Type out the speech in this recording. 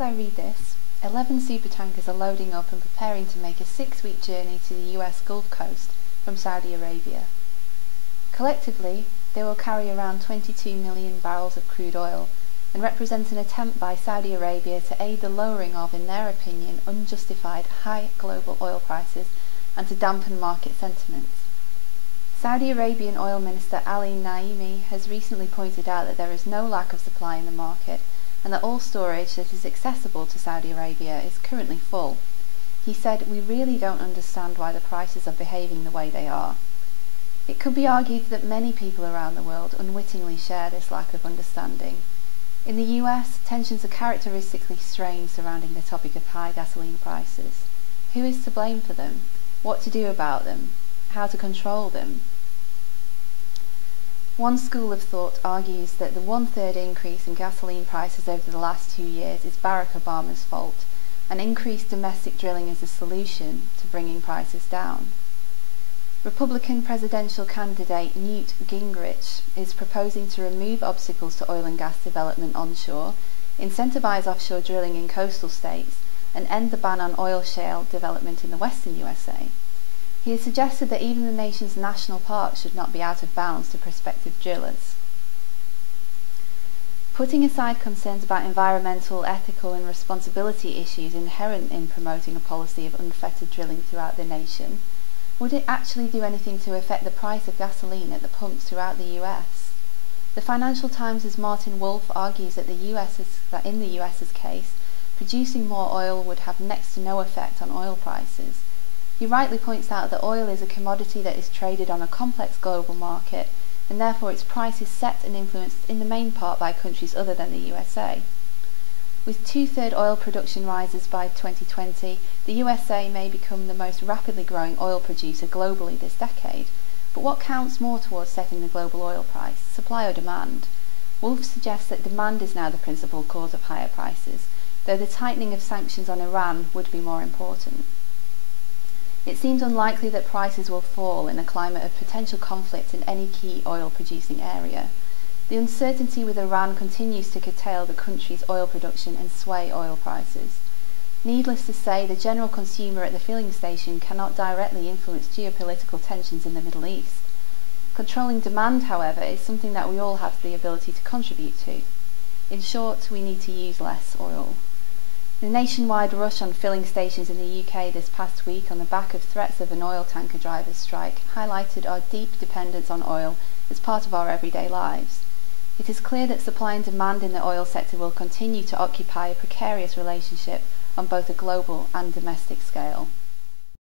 as I read this, 11 supertankers are loading up and preparing to make a 6-week journey to the US Gulf Coast from Saudi Arabia. Collectively, they will carry around 22 million barrels of crude oil and represent an attempt by Saudi Arabia to aid the lowering of, in their opinion, unjustified high global oil prices and to dampen market sentiments. Saudi Arabian Oil Minister Ali Naimi has recently pointed out that there is no lack of supply in the market and that all storage that is accessible to Saudi Arabia is currently full. He said, "We really don't understand why the prices are behaving the way they are." It could be argued that many people around the world unwittingly share this lack of understanding. In the US, tensions are characteristically strained surrounding the topic of high gasoline prices. Who is to blame for them? What to do about them? How to control them? One school of thought argues that the 1/3 increase in gasoline prices over the last 2 years is Barack Obama's fault, and increased domestic drilling is the solution to bringing prices down. Republican presidential candidate Newt Gingrich is proposing to remove obstacles to oil and gas development onshore, incentivize offshore drilling in coastal states, and end the ban on oil shale development in the western USA. He has suggested that even the nation's national parks should not be out of bounds to prospective drillers. Putting aside concerns about environmental, ethical and responsibility issues inherent in promoting a policy of unfettered drilling throughout the nation, would it actually do anything to affect the price of gasoline at the pumps throughout the US? The Financial Times' Martin Wolf argues that in the US's case, producing more oil would have next to no effect on oil prices. He rightly points out that oil is a commodity that is traded on a complex global market, and therefore its price is set and influenced in the main part by countries other than the USA. With 2/3 oil production rises by 2020, the USA may become the most rapidly growing oil producer globally this decade. But what counts more towards setting the global oil price, supply or demand? Wolf suggests that demand is now the principal cause of higher prices, though the tightening of sanctions on Iran would be more important. It seems unlikely that prices will fall in a climate of potential conflict in any key oil-producing area. The uncertainty with Iran continues to curtail the country's oil production and sway oil prices. Needless to say, the general consumer at the filling station cannot directly influence geopolitical tensions in the Middle East. Controlling demand, however, is something that we all have the ability to contribute to. In short, we need to use less oil. The nationwide rush on filling stations in the UK this past week on the back of threats of an oil tanker drivers' strike highlighted our deep dependence on oil as part of our everyday lives. It is clear that supply and demand in the oil sector will continue to occupy a precarious relationship on both a global and domestic scale.